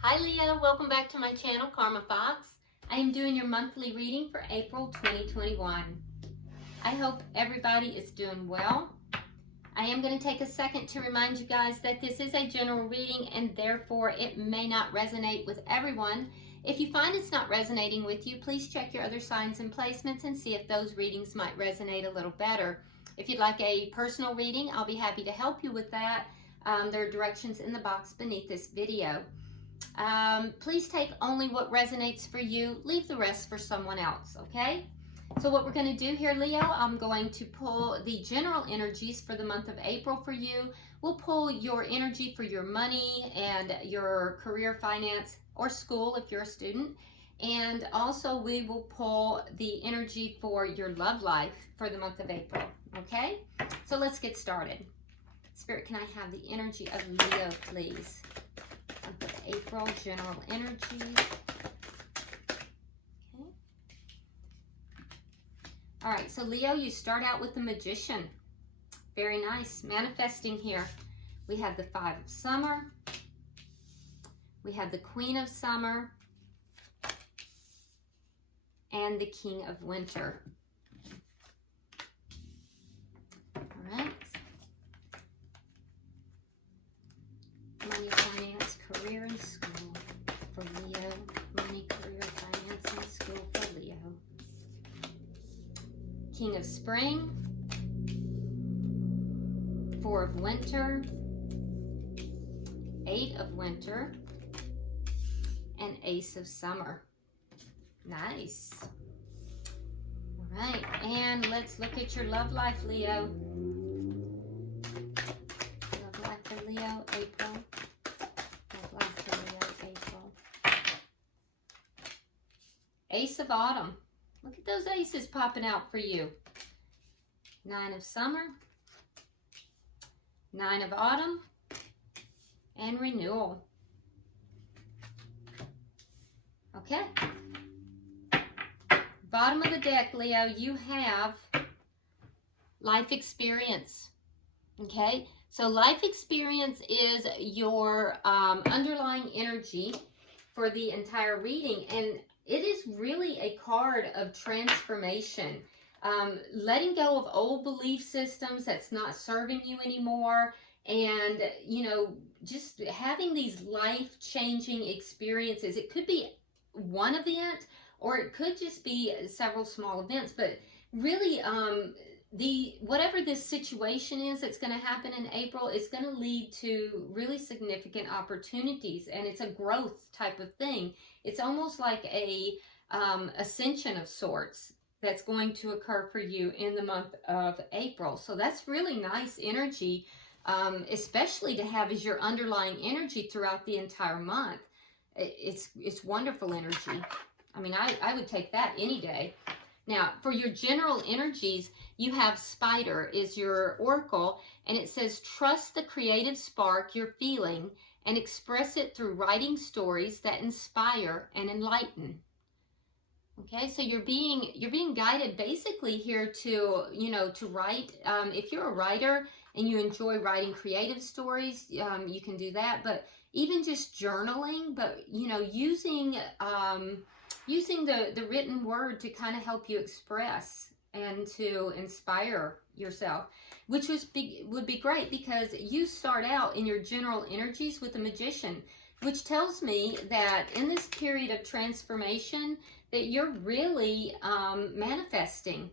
Hi Leo, welcome back to my channel, Karma Fox. I am doing your monthly reading for April 2021. I hope everybody is doing well. I am going to take a second to remind you guys that this is a general reading and therefore it may not resonate with everyone. If you find it's not resonating with you, please check your other signs and placements and see if those readings might resonate a little better. If you'd like a personal reading, I'll be happy to help you with that. There are directions in the box beneath this video. Please take only what resonates for you. Leave the rest for someone else, okay? So what we're going to do here, Leo, I'm going to pull the general energies for the month of April for you. We'll pull your energy for your money and your career, finance, or school if you're a student. And also we will pull the energy for your love life for the month of April, okay? So let's get started. Spirit, can I have the energy of Leo, please? Month of April, general energies. Okay. All right, so Leo, you start out with the Magician. Very nice. Manifesting here. We have the Five of Summer. We have the Queen of Summer. And the King of Winter. All right. Money, finance, career, and school for Leo. Money, career, finance, and school for Leo. King of Spring. Four of Winter. Eight of Winter. And Ace of Summer. Nice. All right, and let's look at your love life, Leo. Love life for Leo, April. Love life for Leo, April. Ace of Autumn. Look at those aces popping out for you. Nine of Summer. Nine of Autumn. And Renewal. Okay. Bottom of the deck, Leo, you have life experience, okay? So life experience is your underlying energy for the entire reading, and it is really a card of transformation. Letting go of old belief systems that's not serving you anymore, and, you know, just having these life-changing experiences. It could be one event, or it could just be several small events, but really whatever this situation is that's going to happen in April is going to lead to really significant opportunities, and it's a growth type of thing. It's almost like a ascension of sorts that's going to occur for you in the month of April. So that's really nice energy, especially to have as your underlying energy throughout the entire month. It's wonderful energy. I mean, I would take that any day. Now, for your general energies, you have Spider is your oracle, and it says, trust the creative spark you're feeling and express it through writing stories that inspire and enlighten. Okay, so you're being guided basically here to, you know, to write. If you're a writer and you enjoy writing creative stories, you can do that. But even just journaling, but, you know, using the written word to kind of help you express and to inspire yourself, which would be great because you start out in your general energies with the Magician, which tells me that in this period of transformation that you're really manifesting,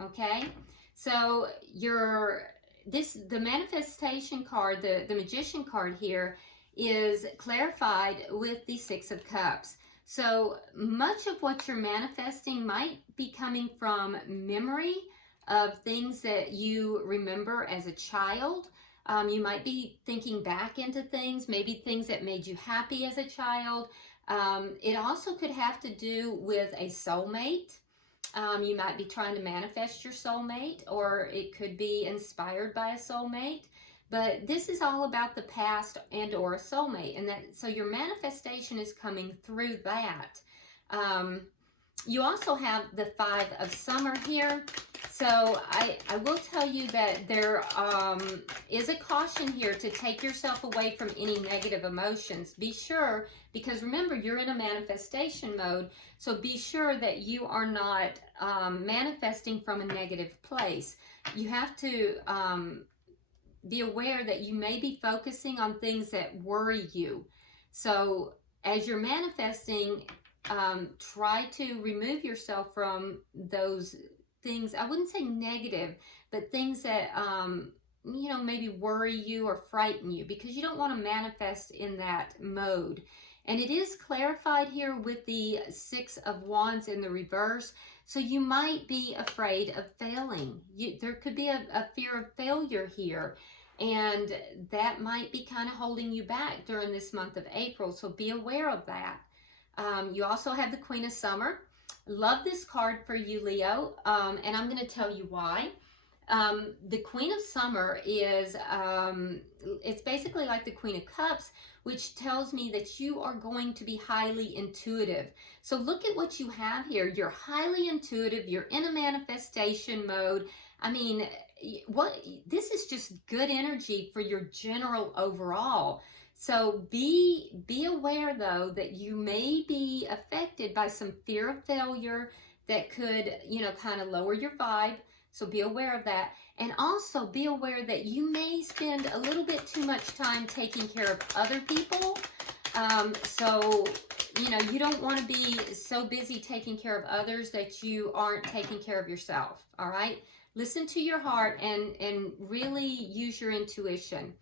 okay? So the manifestation card, the Magician card here is clarified with the Six of Cups. So much of what you're manifesting might be coming from memory of things that you remember as a child. You might be thinking back into things, maybe things that made you happy as a child. It also could have to do with a soulmate. You might be trying to manifest your soulmate, or it could be inspired by a soulmate. But this is all about the past and or a soulmate, and that so your manifestation is coming through that. You also have the Five of Summer here. So I will tell you that there is a caution here to take yourself away from any negative emotions. Be sure, because remember, you're in a manifestation mode, so be sure that you are not manifesting from a negative place. You have to be aware that you may be focusing on things that worry you. So as you're manifesting, try to remove yourself from those things. I wouldn't say negative, but things that you know, maybe worry you or frighten you, because you don't want to manifest in that mode. And it is clarified here with the Six of Wands in the reverse. So you might be afraid of failing. There could be a fear of failure here, and that might be kind of holding you back during this month of April. So be aware of that. You also have the Queen of Summer. Love this card for you, Leo, and I'm going to tell you why. The Queen of Summer is, it's basically like the Queen of Cups, which tells me that you are going to be highly intuitive. So look at what you have here. You're highly intuitive. You're in a manifestation mode. I mean, this is just good energy for your general overall. So be aware, though, that you may be affected by some fear of failure that could, you know, kind of lower your vibe. So be aware of that. And also be aware that you may spend a little bit too much time taking care of other people. So, you know, you don't want to be so busy taking care of others that you aren't taking care of yourself. All right. Listen to your heart and really use your intuition.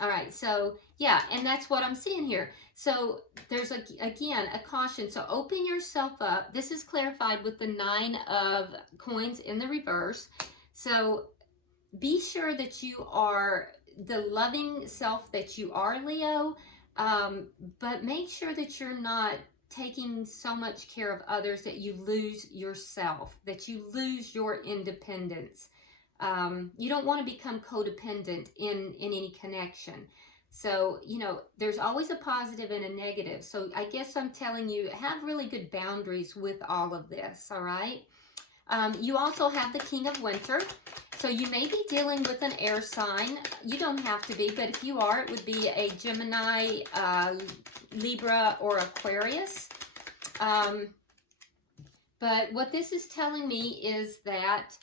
All right, so yeah, and that's what I'm seeing here. So there's, again, a caution. So open yourself up. This is clarified with the Nine of Coins in the reverse. So be sure that you are the loving self that you are, Leo, but make sure that you're not taking so much care of others that you lose yourself, that you lose your independence. You don't want to become codependent in any connection. So, you know, there's always a positive and a negative. So I guess I'm telling you, have really good boundaries with all of this, all right? You also have the King of Winter. So you may be dealing with an air sign. You don't have to be, but if you are, it would be a Gemini, Libra, or Aquarius. But what this is telling me is that,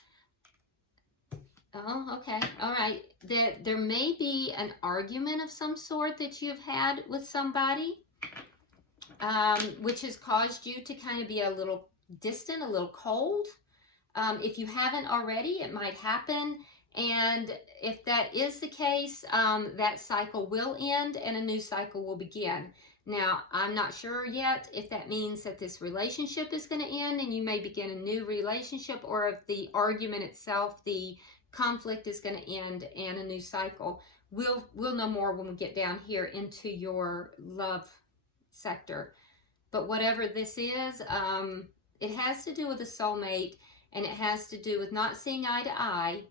oh, okay, all right, that there may be an argument of some sort that you've had with somebody, which has caused you to kind of be a little distant, a little cold. If you haven't already, it might happen. And if that is the case, that cycle will end and a new cycle will begin. Now, I'm not sure yet if that means that this relationship is going to end and you may begin a new relationship, or if the argument itself, the conflict, is going to end and a new cycle. We'll know more when we get down here into your love sector. But whatever this is, it has to do with a soulmate, and it has to do with not seeing eye to eye.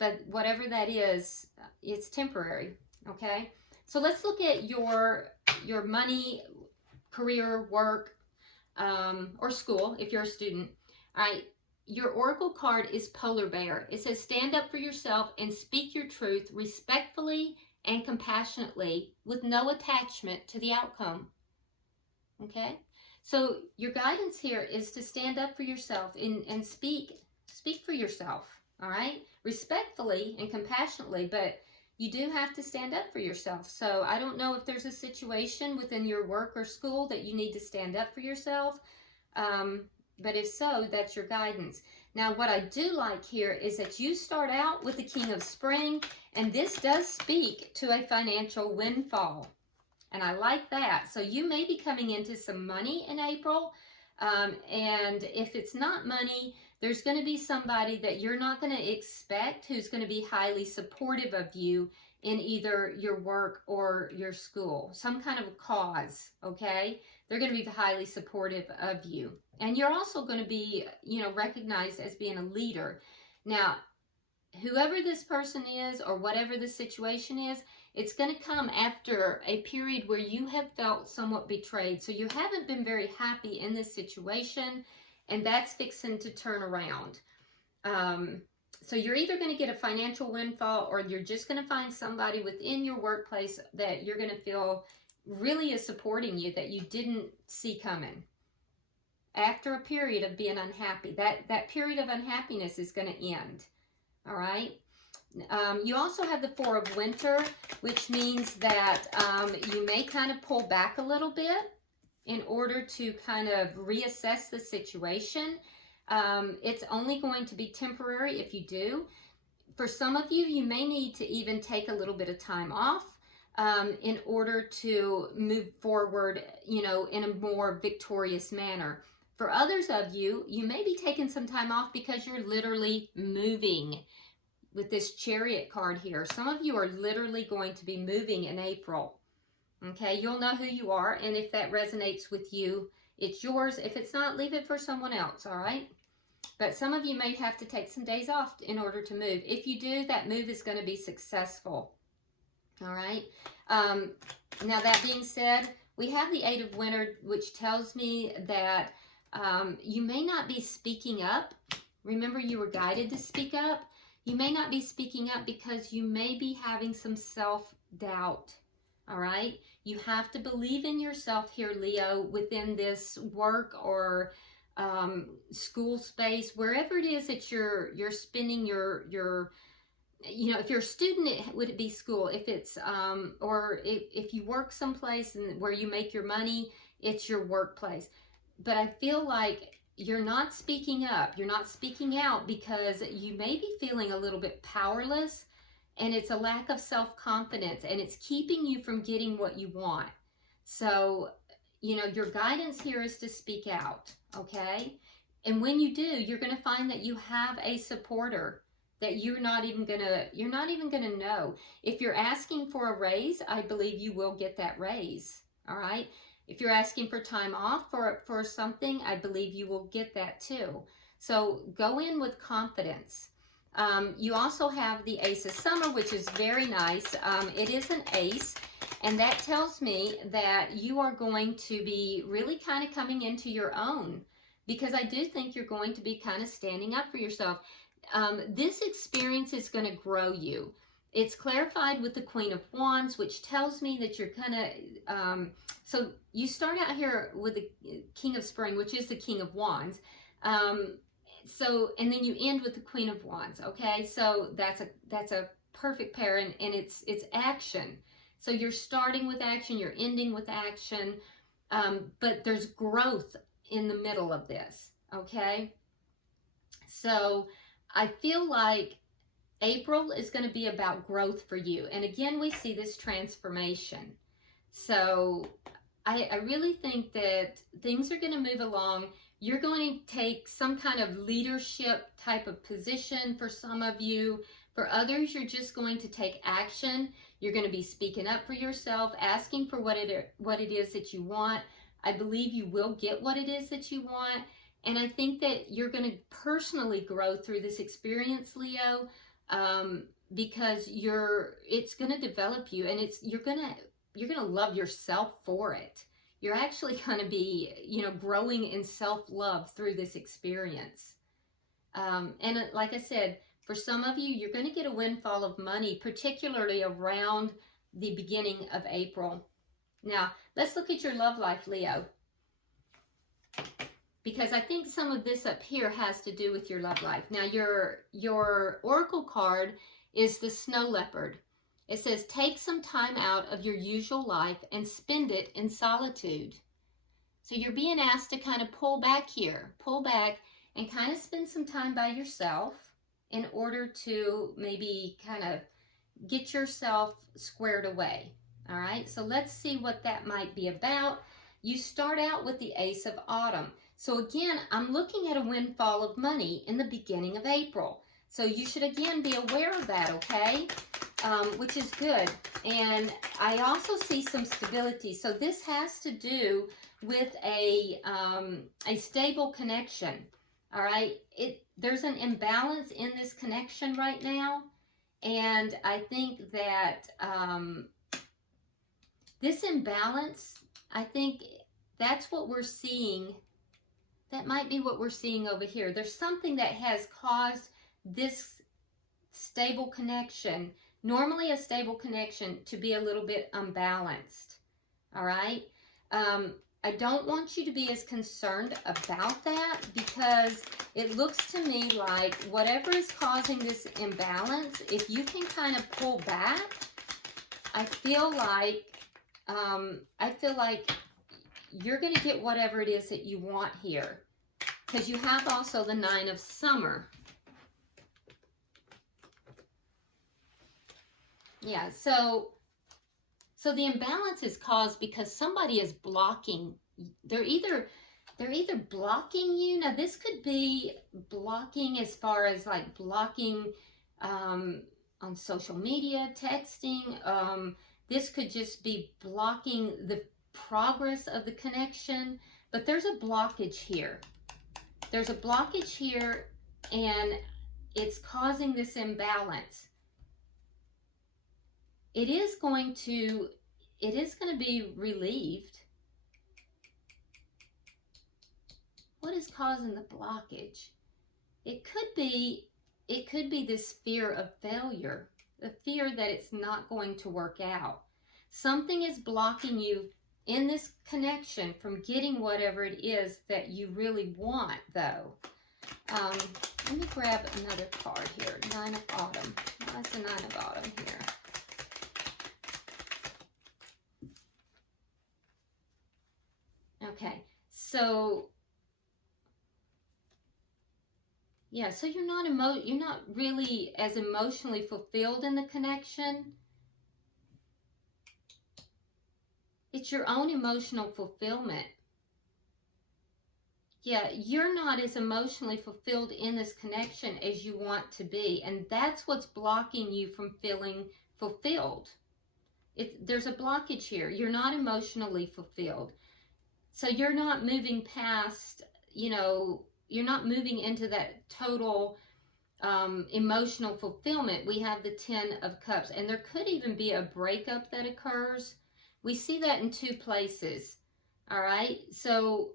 But whatever that is, it's temporary, okay? So let's look at your money, career, work, or school if you're a student. All right, your oracle card is Polar Bear. It says, stand up for yourself and speak your truth respectfully and compassionately with no attachment to the outcome, okay? So your guidance here is to stand up for yourself and speak for yourself, all right? Respectfully and compassionately, but you do have to stand up for yourself. So I don't know if there's a situation within your work or school that you need to stand up for yourself, but if so, that's your guidance. Now, what I do like here is that you start out with the King of Spring, and this does speak to a financial windfall. And I like that. So you may be coming into some money in April. And if it's not money, there's going to be somebody that you're not going to expect who's going to be highly supportive of you in either your work or your school. Some kind of a cause, okay? They're going to be highly supportive of you. And you're also going to be, you know, recognized as being a leader. Now, whoever this person is or whatever the situation is, it's going to come after a period where you have felt somewhat betrayed. So you haven't been very happy in this situation, and that's fixing to turn around. So you're either going to get a financial windfall, or you're just going to find somebody within your workplace that you're going to feel really is supporting you that you didn't see coming. After a period of being unhappy, that period of unhappiness is going to end. All right. You also have the Four of Winter, which means that you may kind of pull back a little bit in order to kind of reassess the situation. It's only going to be temporary if you do. For some of you, you may need to even take a little bit of time off in order to move forward, you know, in a more victorious manner. For others of you, you may be taking some time off because you're literally moving. With this Chariot card here, some of you are literally going to be moving in April. Okay, you'll know who you are, and if that resonates with you, it's yours. If it's not, leave it for someone else, all right? But some of you may have to take some days off in order to move. If you do, that move is going to be successful, all right? Now, that being said, we have the Eight of Winter, which tells me that you may not be speaking up. Remember, you were guided to speak up. You may not be speaking up because you may be having some self-doubt, all right? You have to believe in yourself here, Leo, within this work or school space, wherever it is that you're spending your you know, if you're a student, would it be school? If it's, or if you work someplace and where you make your money, it's your workplace. But I feel like you're not speaking up. You're not speaking out because you may be feeling a little bit powerless, and it's a lack of self-confidence, and it's keeping you from getting what you want. So, you know, your guidance here is to speak out, okay? And when you do, you're going to find that you have a supporter that you're not even going to know. If you're asking for a raise, I believe you will get that raise, all right? If you're asking for time off for something, I believe you will get that too. So go in with confidence. You also have the Ace of Summer, which is very nice. It is an ace, and that tells me that you are going to be really kind of coming into your own, because I do think you're going to be kind of standing up for yourself. This experience is going to grow you. It's clarified with the Queen of Wands, which tells me that you're kind of, so you start out here with the King of Spring, which is the King of Wands. So, and then you end with the Queen of Wands, okay? So that's a perfect pair, and it's action. So you're starting with action, you're ending with action, but there's growth in the middle of this, okay? So I feel like April is going to be about growth for you. And again, we see this transformation. So I really think that things are going to move along. You're going to take some kind of leadership type of position for some of you. For others, you're just going to take action. You're going to be speaking up for yourself, asking for what it is that you want. I believe you will get what it is that you want. And I think that you're going to personally grow through this experience, Leo, because it's going to develop you, and you're going to love yourself for it. You're actually going to be, you know, growing in self-love through this experience. And like I said, for some of you, you're going to get a windfall of money, particularly around the beginning of April. Now, let's look at your love life, Leo, because I think some of this up here has to do with your love life. Now, your oracle card is the Snow Leopard. It says, take some time out of your usual life and spend it in solitude. So you're being asked to kind of pull back here, pull back and kind of spend some time by yourself in order to maybe kind of get yourself squared away. All right, so let's see what that might be about. You start out with the Ace of Autumn. So again, I'm looking at a windfall of money in the beginning of April. So you should again be aware of that, okay? Which is good. And I also see some stability. So this has to do with a stable connection. All right, there's an imbalance in this connection right now, and I think that this imbalance, I think that's what we're seeing That might be what we're seeing over here. There's something that has caused this stable connection, normally a stable connection, to be a little bit unbalanced. All right? I don't want you to be as concerned about that, because it looks to me like whatever is causing this imbalance, if you can kind of pull back, I feel like you're going to get whatever it is that you want here, because you have also the Nine of Summer. Yeah, so the imbalance is caused because somebody is blocking. They're either blocking you. Now, this could be blocking as far as like blocking on social media, texting. This could just be blocking the progress of the connection. But there's a blockage here. There's a blockage here, and it's causing this imbalance. It is going to be relieved. What is causing the blockage? It could be this fear of failure, the fear that it's not going to work out. Something is blocking you in this connection from getting whatever it is that you really want, though. Let me grab another card here. Nine of Autumn. Why is the Nine of Autumn here? Okay, so yeah, so you're not really as emotionally fulfilled in the connection. It's your own emotional fulfillment. Yeah, you're not as emotionally fulfilled in this connection as you want to be, and that's what's blocking you from feeling fulfilled. There's a blockage here. You're not emotionally fulfilled. So you're not moving past, you're not moving into that total emotional fulfillment. We have the Ten of Cups, and there could even be a breakup that occurs. We see that in two places, all right? So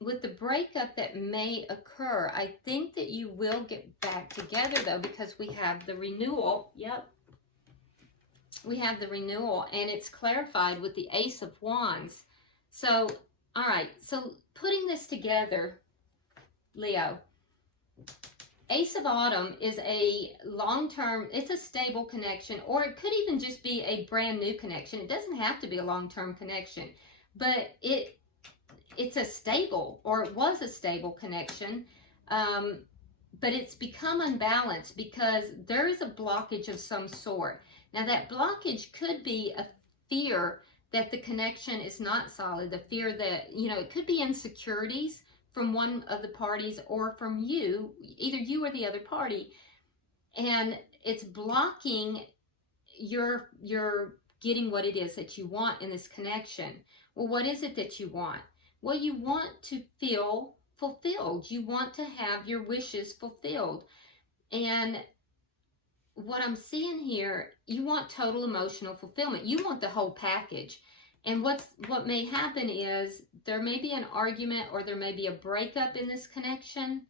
with the breakup that may occur, I think that you will get back together, though, because we have the renewal. Yep. We have the renewal, and it's clarified with the Ace of Wands. So, all right, so putting this together, Leo, Ace of Autumn is a long-term, it's a stable connection, or it could even just be a brand new connection. It doesn't have to be a long-term connection, but it's a stable, or it was a stable connection, but it's become unbalanced because there is a blockage of some sort. Now, that blockage could be a fear that the connection is not solid, the fear that, it could be insecurities from one of the parties or from you, either you or the other party, and it's blocking your getting what it is that you want in this connection. Well, what is it that you want? Well, you want to feel fulfilled. You want to have your wishes fulfilled. And what I'm seeing here, you want total emotional fulfillment. You want the whole package. And what may happen is there may be an argument, or there may be a breakup in this connection.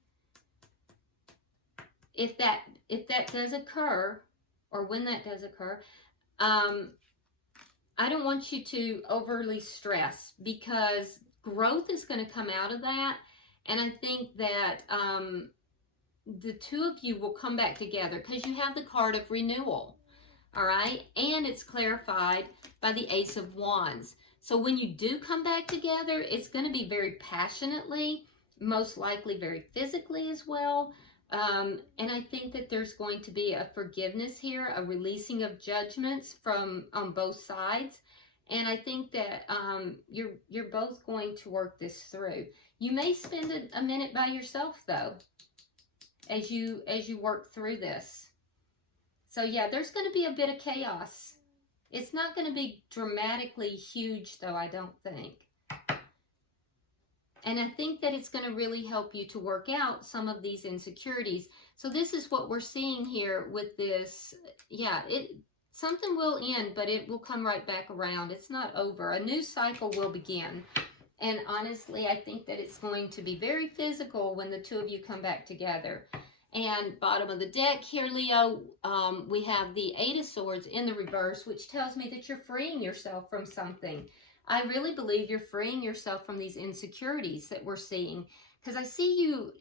If that does occur, or when that does occur, I don't want you to overly stress, because growth is going to come out of that. And I think that the two of you will come back together, because you have the card of renewal, all right? And it's clarified by the Ace of Wands. So when you do come back together, it's going to be very passionately, most likely very physically as well. And I think that there's going to be a forgiveness here, a releasing of judgments on both sides. And I think that you're both going to work this through. You may spend a minute by yourself, though, as you work through this. So yeah, there's going to be a bit of chaos. It's not going to be dramatically huge, though, I don't think. And I think that it's going to really help you to work out some of these insecurities. So this is what we're seeing here with this. Yeah, something will end, but it will come right back around. It's not over. A new cycle will begin. And honestly, I think that it's going to be very physical when the two of you come back together. And bottom of the deck here, Leo, we have the Eight of Swords in the reverse, which tells me that you're freeing yourself from something. I really believe you're freeing yourself from these insecurities that we're seeing. Because I see you,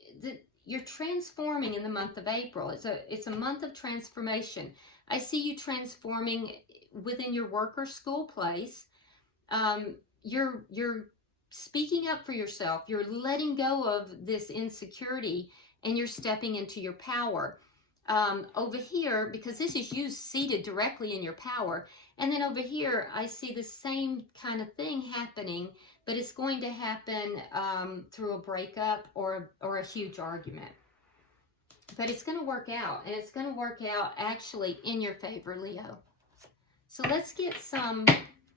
you're transforming in the month of April. It's a month of transformation. I see you transforming within your work or school place. You're speaking up for yourself. You're letting go of this insecurity and you're stepping into your power. Over here, because this is you seated directly in your power. And then over here, I see the same kind of thing happening, but it's going to happen through a breakup or a huge argument. But it's going to work out, and it's going to work out actually in your favor, Leo. So let's get some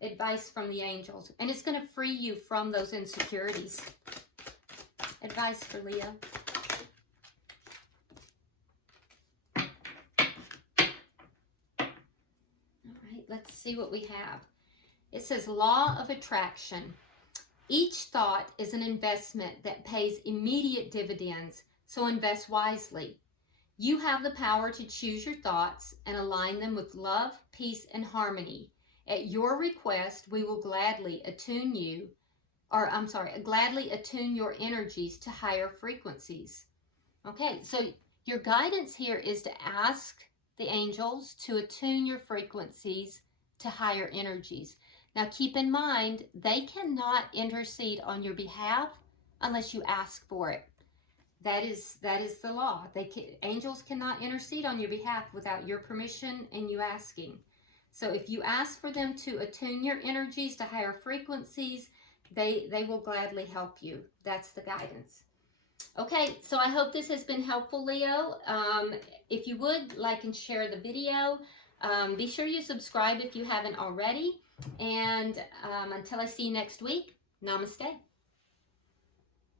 advice from the angels, and it's going to free you from those insecurities. Advice for Leo. Let's see what we have. It says law of attraction. Each thought is an investment that pays immediate dividends, so invest wisely. You have the power to choose your thoughts and align them with love, peace, and harmony. At your request, we will gladly attune your energies to higher frequencies. Okay, so your guidance here is to ask the angels to attune your frequencies to higher energies. Now keep in mind, they cannot intercede on your behalf unless you ask for it. That is the law. Angels cannot intercede on your behalf without your permission and you asking. So if you ask for them to attune your energies to higher frequencies, they will gladly help you. That's the guidance. Okay, so I hope this has been helpful, Leo. If you would, like and share the video. Be sure you subscribe if you haven't already. And until I see you next week, namaste.